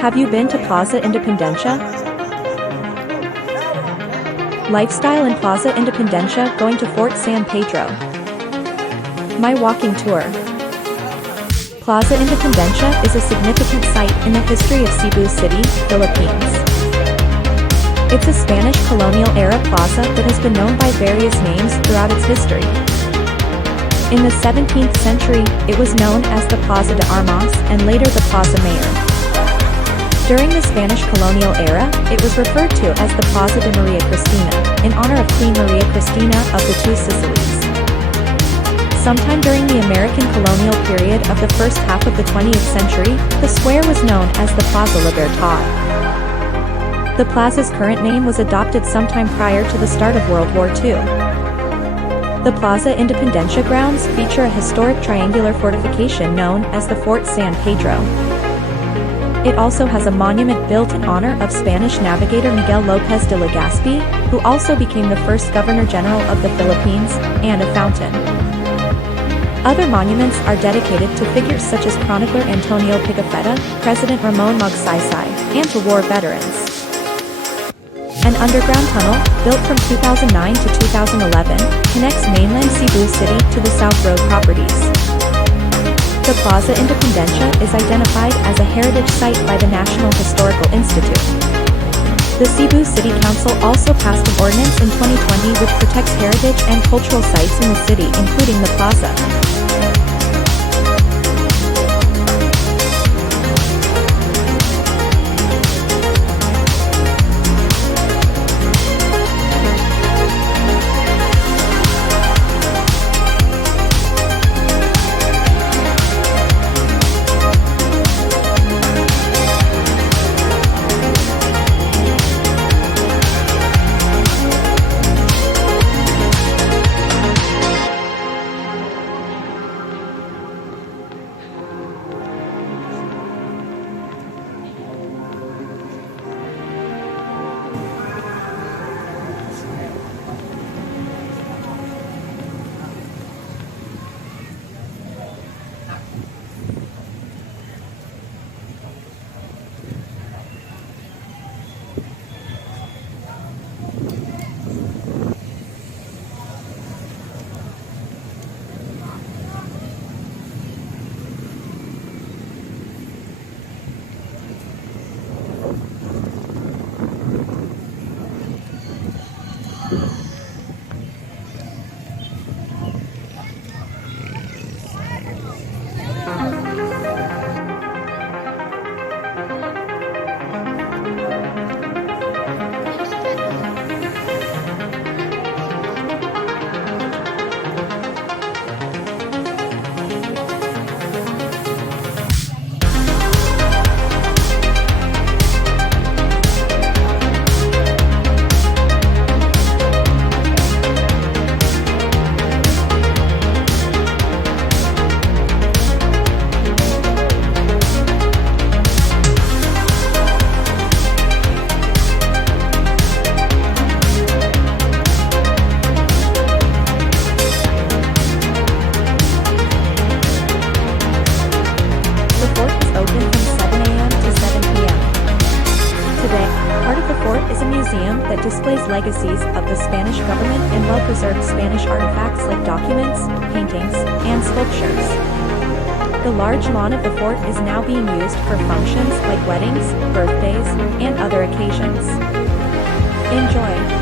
Have you been to Plaza Independencia? Lifestyle in Plaza Independencia, going to Fort San Pedro. My walking tour. Plaza Independencia is a significant site in the history of Cebu City, Philippines. It's a Spanish colonial-era plaza that has been known by various names throughout its history. In the 17th century, it was known as the Plaza de Armas and later the plazamayor. During the Spanish colonial era, it was referred to as the Plaza de Maria Cristina, in honor of Queen Maria Cristina of the Two Sicilies. Sometime during the American colonial period of the first half of the 20th century, the square was known as the Plaza Libertad. The plaza's current name was adopted sometime prior to the start of World War II. The Plaza Independencia grounds feature a historic triangular fortification known as the Fort San Pedro. It also has a monument built in honor of Spanish navigator Miguel López de Legazpi, who also became the first Governor-General of the Philippines, and a fountain. Other monuments are dedicated to figures such as chronicler Antonio Pigafetta, President Ramon Magsaysay, and to war veterans. An underground tunnel, built from 2009 to 2011, connects mainland Cebu City to the South Road properties. The Plaza Independencia is identified as a heritage site by the National Historical Institute. The Cebu City Council also passed an ordinance in 2020 which protects heritage and cultural sites in the city, including the plaza. That displays legacies of the Spanish government and well-preserved Spanish artifacts like documents, paintings, and sculptures. The large lawn of the fort is now being used for functions like weddings, birthdays, and other occasions. Enjoy!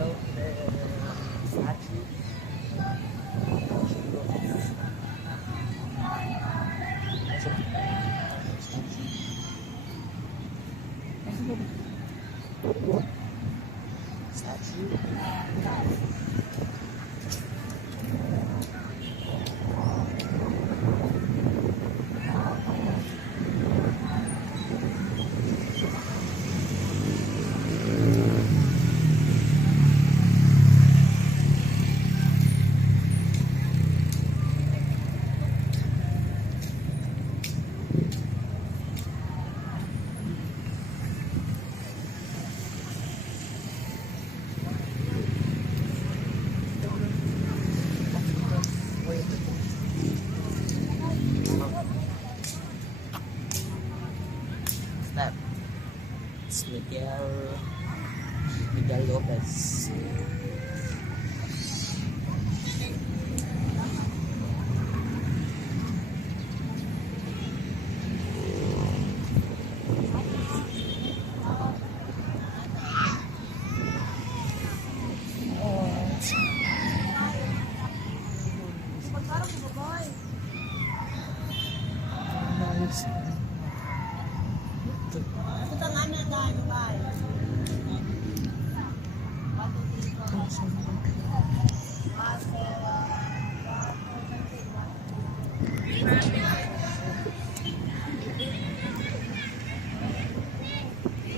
go to the statue. Statue. That it's Miguel Lopez.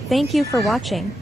Thank you for watching.